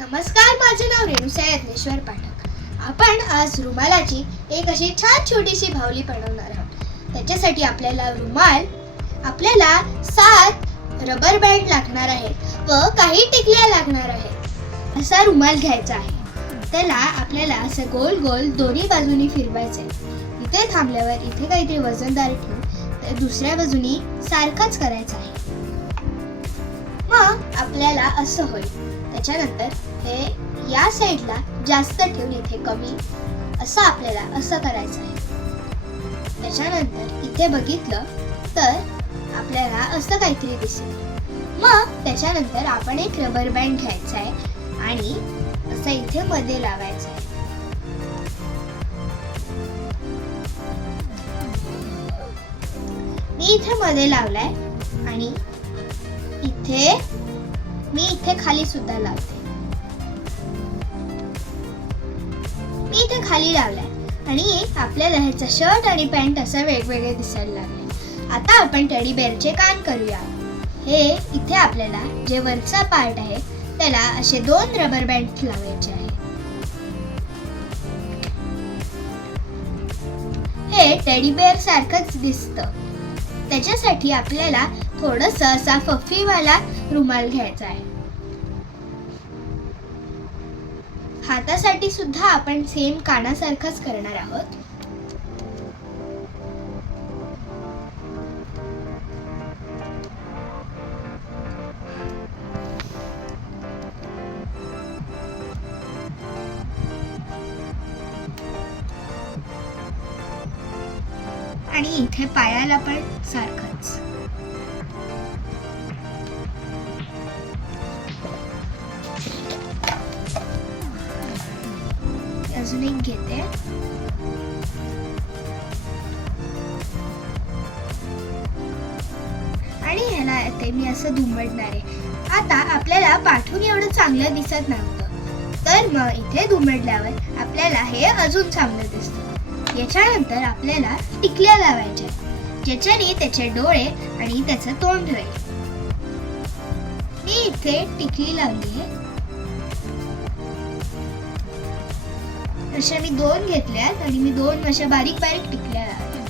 नमस्कार, माझे नाव रेणुसा यज्ञेश्वर पाठक. आपण आज रुमालाची एक अशी छान छोटीशी बाहुली बनवणार आहोत. त्याच्यासाठी आपल्याला 7 रबर बँड लागणार आहेत व काही टिकल्या लागणार आहेत. असा रुमाल घ्यायचा आहे. त्याला आपल्याला असं गोल गोल दोन्ही बाजूनी फिरवायचं आहे. इथे थांबल्यावर इथे काहीतरी वजनदार ठेवून तर दुसऱ्या बाजूनी सारखंच करायचं आहे. मग आपल्याला असं होईल. त्याच्यानंतर हे या साईडला जास्त ठेवून इथे कमी असं आपल्याला असं करायचं आहे. त्याच्यानंतर इथे बघितलं तर आपल्याला असं काहीतरी दिसेल. मग त्याच्यानंतर आपण एक रबर बँड घ्यायचा आहे आणि असं इथे मध्ये लावायचं आहे. मी इथे मध्ये लावलाय आणि मी इथे खाली सुद्धा लावते. मी इथे खाली लावलाय आणि आपल्याला ह्याचा शर्ट आणि पॅन्ट असं वेगवेगळे दिसायला लागले. आता आपण टेडी बेअरचे कान करूया. हे इथे आपल्याला जे वरचा पार्ट आहे त्याला असे 2 रबर बँड लावायचे आहे. हे टेडी बेअर सारखंच दिसतं. त्याच्यासाठी आपल्याला थोडंसं असा फफीवाला रुमाल घ्यायचा आहे. हातासाठी सुद्धा आपण सेम कानासारखंच करणार आहोत. आणि इथे पायाला पण सारखंच. अजून एक घेते. आणि ह्याला ते मी असं दुमडणार आहे. आता आपल्याला पाठून एवढं चांगलं दिसत नव्हतं तर मग इथे दुमडल्यावर आपल्याला हे अजून चांगलं दिसतं. याच्यानंतर आपल्याला टिकल्या लावायच्या ज्याच्याने त्याचे डोळे आणि त्याचं तोंड होईल. मी इथे टिकली लावली आहे. अशा मी 2 घेतल्यात आणि मी 2 अशा बारीक बारीक टिकल्या लावल्या.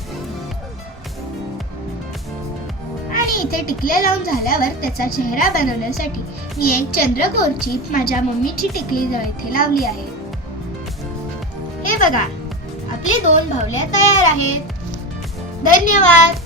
आणि इथे टिकल्या लावून झाल्यावर त्याचा चेहरा बनवण्यासाठी मी एक चंद्रकोरची माझ्या मम्मीची टिकली इथे लावली आहे. हे बघा, आपली 2 बाहुल्या तयार आहेत. धन्यवाद.